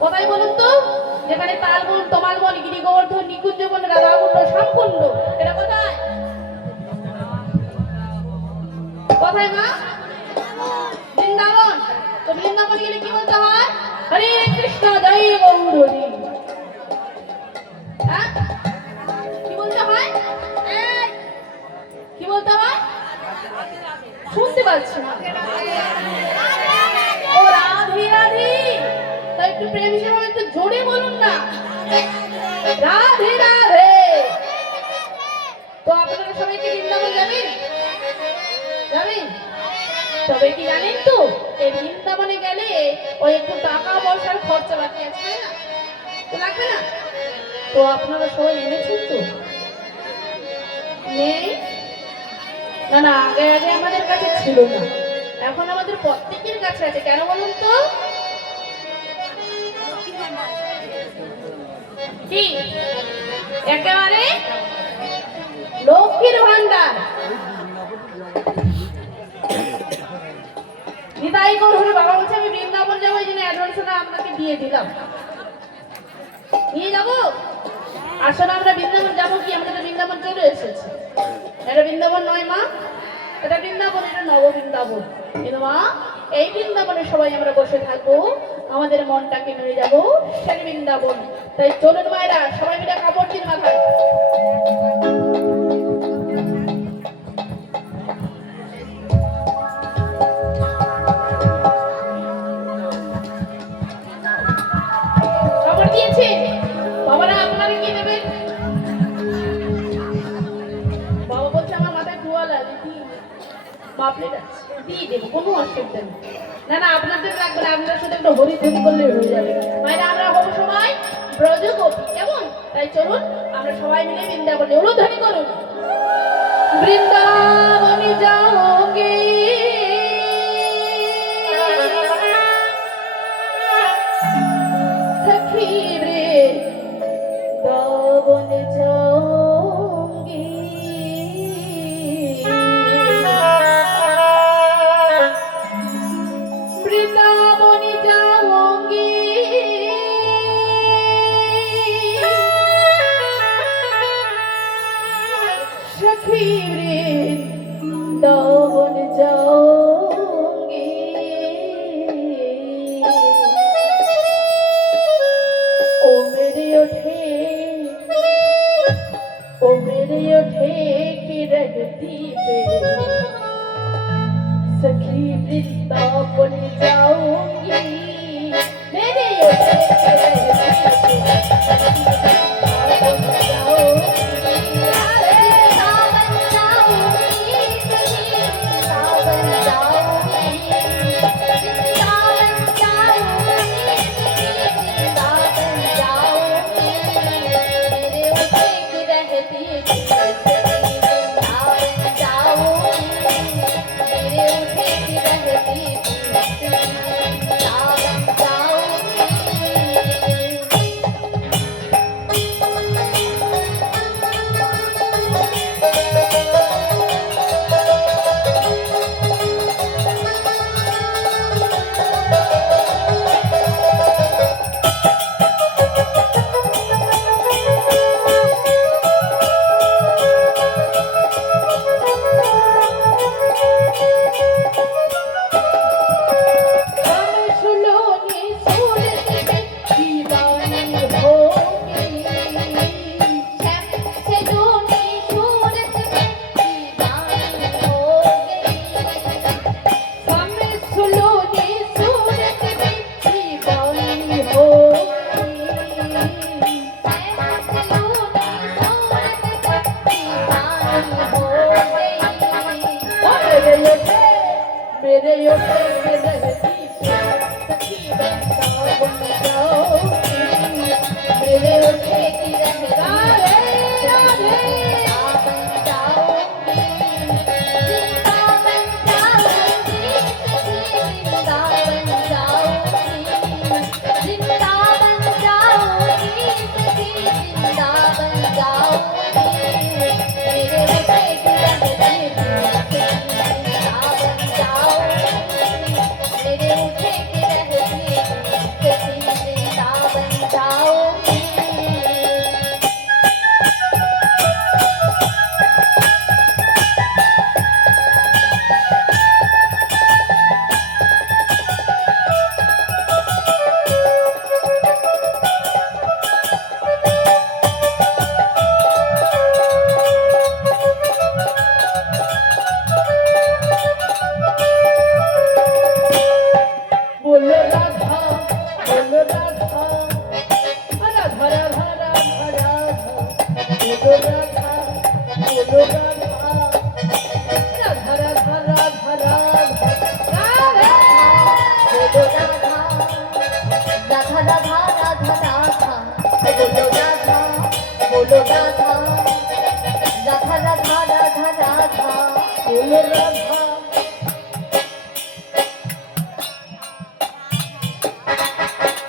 কোথায় বলুন তো? যেখানে তালবন, তমালবন, গিরি গোবর্ধন, নিকুঞ্জবন, রাধাকুণ্ড, শ্যামকুণ্ড, এটা কোথায়? কোথায় মা? বৃন্দাবন। তো বৃন্দাবন গেলে কি বলতে হয়? হরে কৃষ্ণ জয় গৌরী। হ্যাঁ, কি বলতে হয়? কি বলতে হয়? শুনতে পাচ্ছি না। ও রাধে রাধে। তাই একটু প্রেম হিসেবে একটু জোরে বলুন না। রাধে রাধে। তো আপনারা সবাই কি বৃন্দাবন যাবেন? যাবেন? তবে কি জানেন তো, এই বৃন্দাবনে গেলে ওই একটু টাকা পয়সার খরচা বাকি আছে, তাই না? তো লাগবে না? তো আপনারা সবাই এনেছেন তো? নেই? না না, আগে আগে আমাদের কাছে ছিল না, এখন আমাদের প্রত্যেকের কাছে আছে। কেন বলুন তো? কি একেবারে লক্ষ্মীর ভান্ডার। নিতাই গৌর বাবা বলছে আমি বৃন্দাবন যাবো, এই জন্য অ্যাডভান্সটা আপনাকে দিয়ে দিলাম। নিয়ে যাবো? আসলে আমরা বৃন্দাবন যাবো কি, আমাদের বৃন্দাবন চলে এসেছে। এটা বৃন্দাবন নয় মা, এটা বৃন্দাবন, এটা নব বৃন্দাবন। কিন্তু মা, এই বৃন্দাবনে সবাই আমরা বসে থাকবো, আমাদের মনটাকে নিয়ে যাবো সেই বৃন্দাবন। তাই চলুন মায়েরা, সবাই মিলে কাপড় দিন মাথায়। কাপড় দিয়েছে বাবারা, আপনারা কি নেবেন? বাবা বলছে আমার মাথায় ধোয়া লাগে, বাপরে দিয়ে দেবো, কোনো অসুবিধা নেই। না না, আপনাদের লাগবে না, আপনারা শুধু একটু হরিধ্বনি করলে হয়ে যাবে। মায়েরা আমরা হবো সবাই ব্রজগোপী, কেমন? তাই চলুন আমরা সবাই মিলে বৃন্দাবনে হরিধ্বনি করুন। বৃন্দাবনে যাওগে সখী বৃন্দাবনে যাওগে, বৃন্দাবনে যাওগে সখী রে রাধা বলো রাধা রাধা রাধা রাধা রাধা বলো রাধা বলো রাধা রাধা রাধা রাধা রাধা রাধা বলো রাধা রাধা রাধা রাধা রাধা বলো রাধা বলো রাধা রাধা রাধা রাধা রাধা বলো রাধা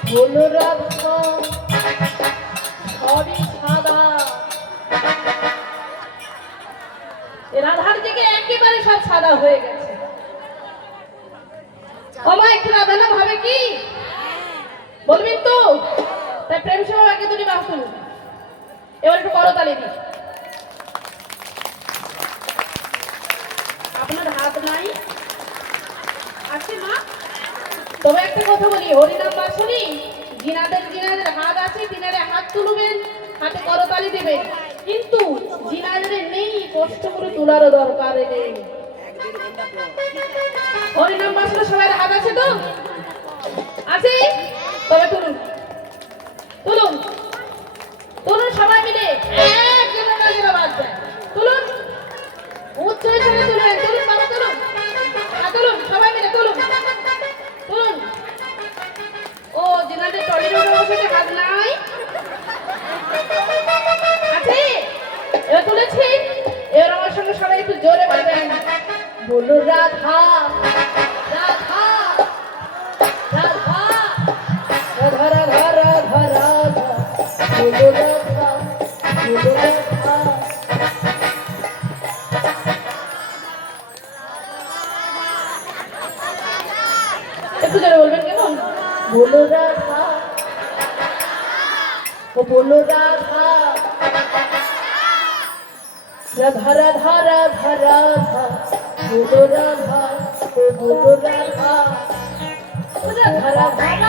বলো রাধা সবই সাদা রাধার দিকে একেবারে সব সাদা হয়ে গেছে আমার একটু রাধা নাম হবে কি বলবেন তো তাই প্রেম সেবা আগে দুটি বাহু তুলুন এবার একটু করতালি দিন আপনার হাত নাই আছে মা তবে একটা কথা বলি হরিনাম বাসনি জিনাদের হাত আছে তিনারে হাত তুলবেন হাতে করতালি দেবেন কিন্তু জিনাদের নেই কষ্ট করে তোলারও দরকার নেই হরিনাম বাসনা সবাই হাত আছে তো আছে তবে তুলুন তুলুন তুলুন সবাই মিলে একজনের কাছে বাদ যায় তুলুন উচ্চ হিসেবে তুলুন তুলুন বাবা তুলুন তুলুন সবাই মিলে তুলুন তুলুন ও যেনাদের টলির উপরে বসে হাত নাই আছে এবার তুলেছি এবার আমার সঙ্গে সবাই একটু জোরে বলবেন বলো রাধা রাধা রাধা রাধা রাধা রাধা রাধা বলো রাধা বলো রাধা একটু জোরে বলবেন কেমন বলো রাধা ও বলো রাধা রাধা রাধা রাধা রাধা বলো রাধা ও বলো রাধা রাধা রাধা